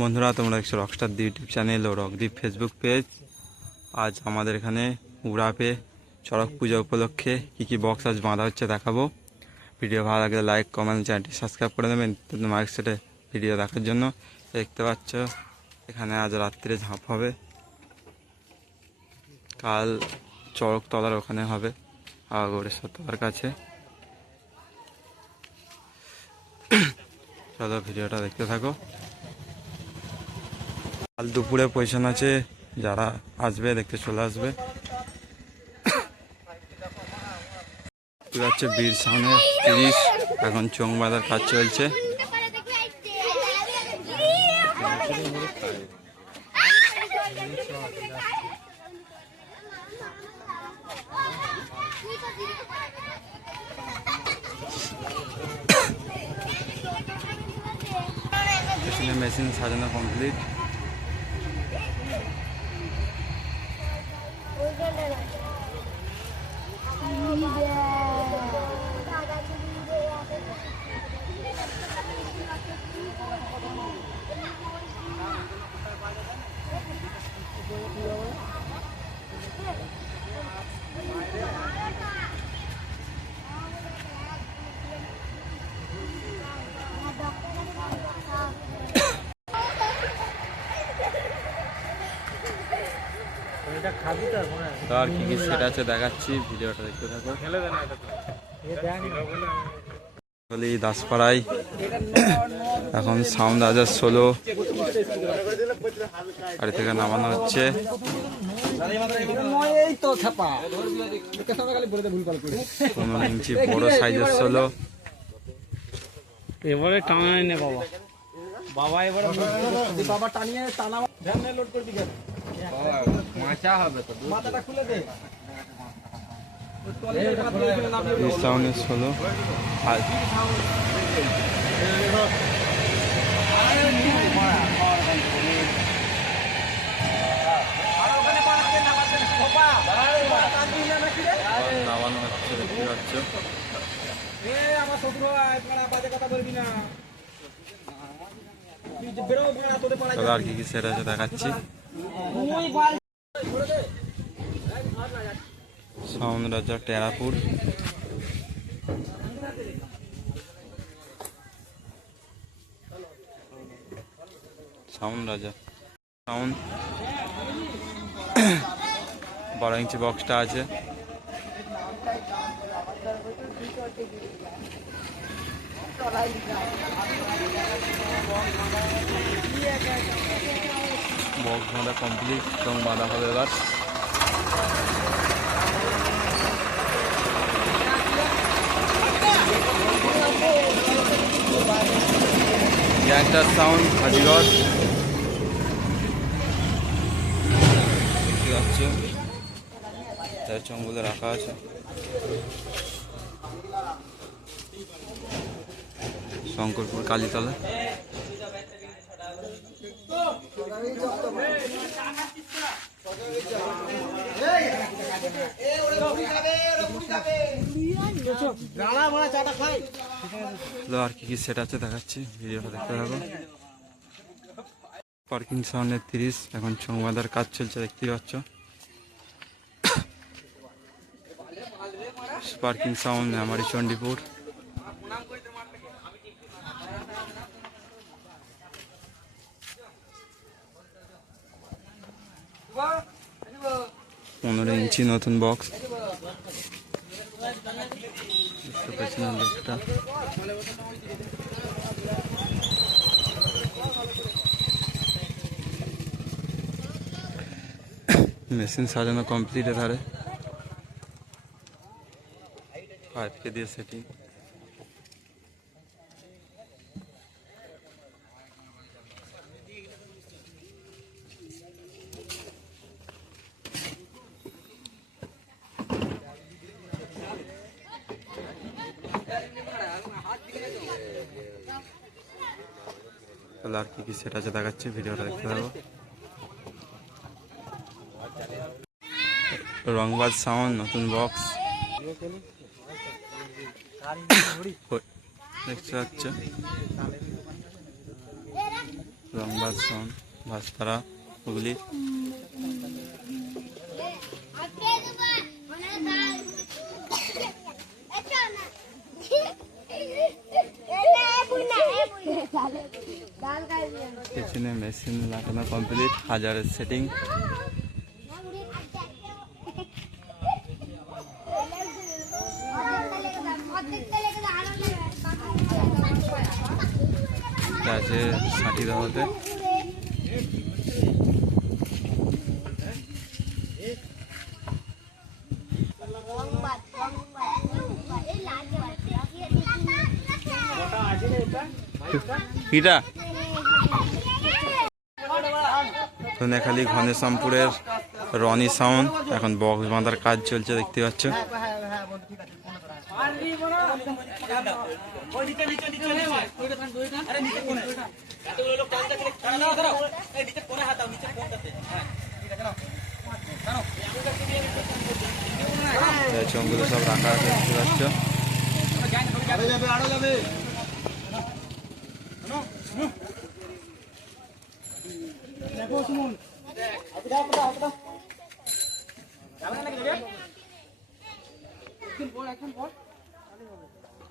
বন্ধুরা, তোমরা দেখছো রকস্টার ইউটিউব চ্যানেল ও রকদীপ ফেসবুক পেজ। আজ আমাদের এখানে উড়াপে চড়ক পূজা উপলক্ষে কী বক্স আজ বাঁধা হচ্ছে দেখাবো। ভিডিও ভালো লাগলে লাইক, কমেন্ট, চ্যানেলটি সাবস্ক্রাইব করে দেবেন মাইক সেটে ভিডিও দেখার জন্য। দেখতে পাচ্ছ এখানে আজ রাত্রে ঝাঁপ হবে, কাল চড়ক তলার ওখানে হবে আগরেশ্বর তলার কাছে। চলো ভিডিওটা দেখতে থাকো। কাল দুপুরে পজিশন আছে, যারা আসবে দেখতে চলে আসবে। হচ্ছে বীর সামনে 30, এখন চোং বাঁধার কাজ চলছে। মেশিন সাজানো কমপ্লিট। তো আর কি সেটা আছে দেখাচ্ছি, ভিডিওটা দেখতে থাকো। দাসপাড়ায় এখন সাউন্ড 16 গাড়ি থেকে নামানো হচ্ছে। 15 ইঞ্চি বড় সাইজের ষোলো। এবারে টানাই নে বাবা, বাবা এবারে বাবা টানিয়ে টানা লোড করবি কেন? মাচা হবে তো, মাথাটা খুলে দে। সাউন্ড 16 নামানো হচ্ছে, দেখতে পাচ্ছ। আর কি সেটা আছে দেখাচ্ছি। সাউন্ড রাজা টেরাপুর। সাউন্ড রাজা সাউন্ড 12 ইঞ্চি বক্সটা আছে। বক্স বাঁধা কমপ্লিট এবং বাঁধা হবে এবার। গ্যাংটার সাউন্ড হাজিগর। ঠিক আছে, তার চঙ্গুলে রাখা আছে। শঙ্করপুর কালীতলা। আর কি সেট আছে দেখাচ্ছি, ভিডিওটা দেখতে থাকো। পার্কিং সাউন্ডের 30, এখন চোং বাঁধার কাজ চলছে, দেখতেই পাচ্ছ। পার্কিং সাউন্ড আমারই চণ্ডীপুর। পনেরো ইঞ্চি নতুন বক্স। মেশিন সাজানো কমপ্লিট। ধারে পাইপকে দিয়ে সেটিং। আর কি সেটা আছে দেখাচ্ছি, ভিডিওটা দেখতে থাকো। রংবাজ সাউন্ড নতুন বক্স দেখতে পাচ্ছ। সংবাদ ভাস্তারা হুগলি। পেছনে মেশিন লাগানো কমপ্লিট, হাজারের সেটিং। আছে 60 দাওয়াতে। কিটা সোনাখালী ঘনেশ্যামপুরের রনি সাউন্ড, এখন বক্স বাঁধার কাজ চলছে দেখতে পাচ্ছ। চোঙগুলো সব রাখা আছে দেখতে পাচ্ছ।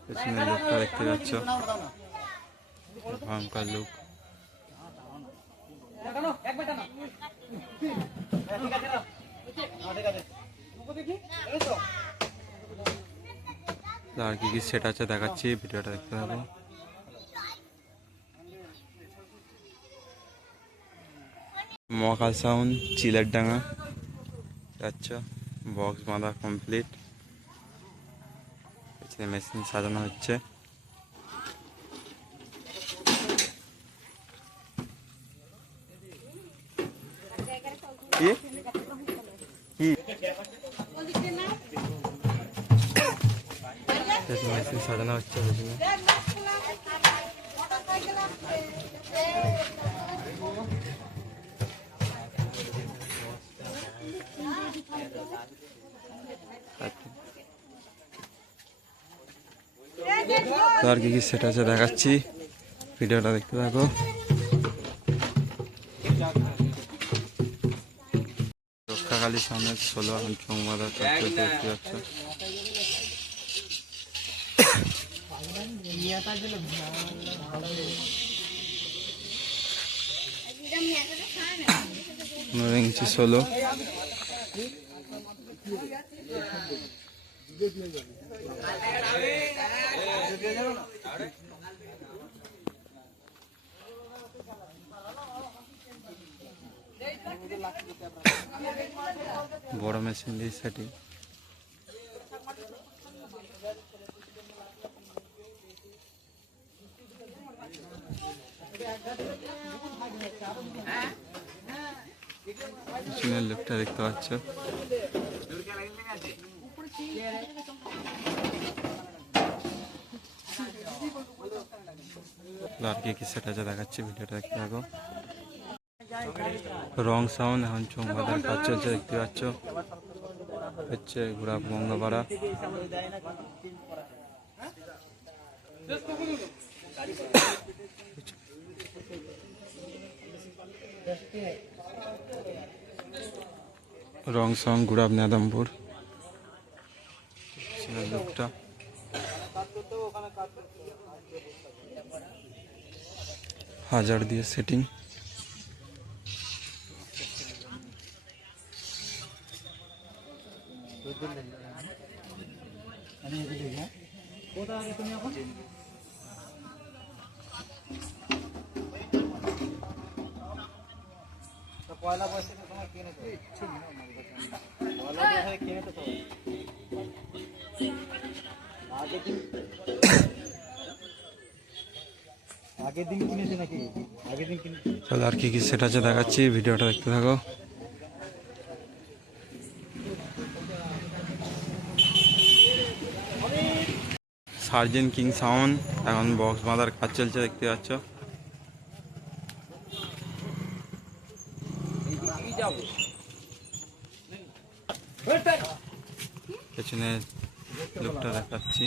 পেছনে লোকটা দেখতে পাচ্ছ, ভয়ঙ্কর লোক। আর কি কি সেট আছে দেখাচ্ছি, ভিডিওটা দেখতে হবে। মহাকাল সাউন্ড চিলের ডাঙা যাচ্ছ, বক্স বাঁধা কমপ্লিট। পেছনে মেশিন সাজানো হচ্ছে। মেশিন সাজানো হচ্ছে পেছনে। তো আর কি কি সেট আছে দেখাচ্ছি, ভিডিওটা দেখতে থাকো। রক্ষাকালী সামনে 16 এখন চোখ বাঁধার কাজ চলছে দেখতে পাচ্ছ। ইঞ্চি 16 বড় মেশিন দিয়ে সেটিং। মেশিনের লুকটা দেখতে পাচ্ছ। আর কি কি সেট আছে দেখাচ্ছি, ভিডিওটা দেখতে থাকো। রং সাউন্ড এখন চোখ বাঁধার কাজ চলছে দেখতে পাচ্ছ। হচ্ছে ঘোড়া গঙ্গাপাড়া। রং সাউন্ড গুড়াব নেদামপুর। লোকটা হাজার দিয়ে সেটিং। পয়লা বয়সে তোমার কিনে তো পয়লা বয়সে কিনে তো আগের দিন কিনেছে নাকি? আগের দিন কিনে। চলো আর কি কি সেট আছে দেখাচ্ছি, ভিডিওটা দেখতে থাকো। সার্জেন্ট কিং সাউন্ড এখন বক্স বাঁধার কাজ চলছে দেখতে পাচ্ছ। পেছনে লোকটা দেখাচ্ছি।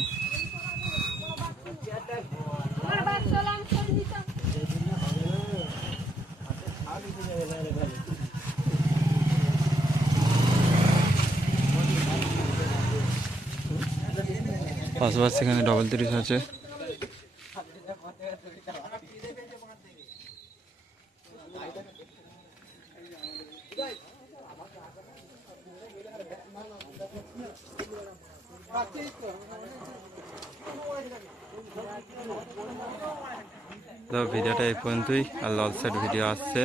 পাশাপাশি এখানে ডবল 30 আছে। তো ভিডিওটা এই পর্যন্তই, আর লল সেট ভিডিও আসছে।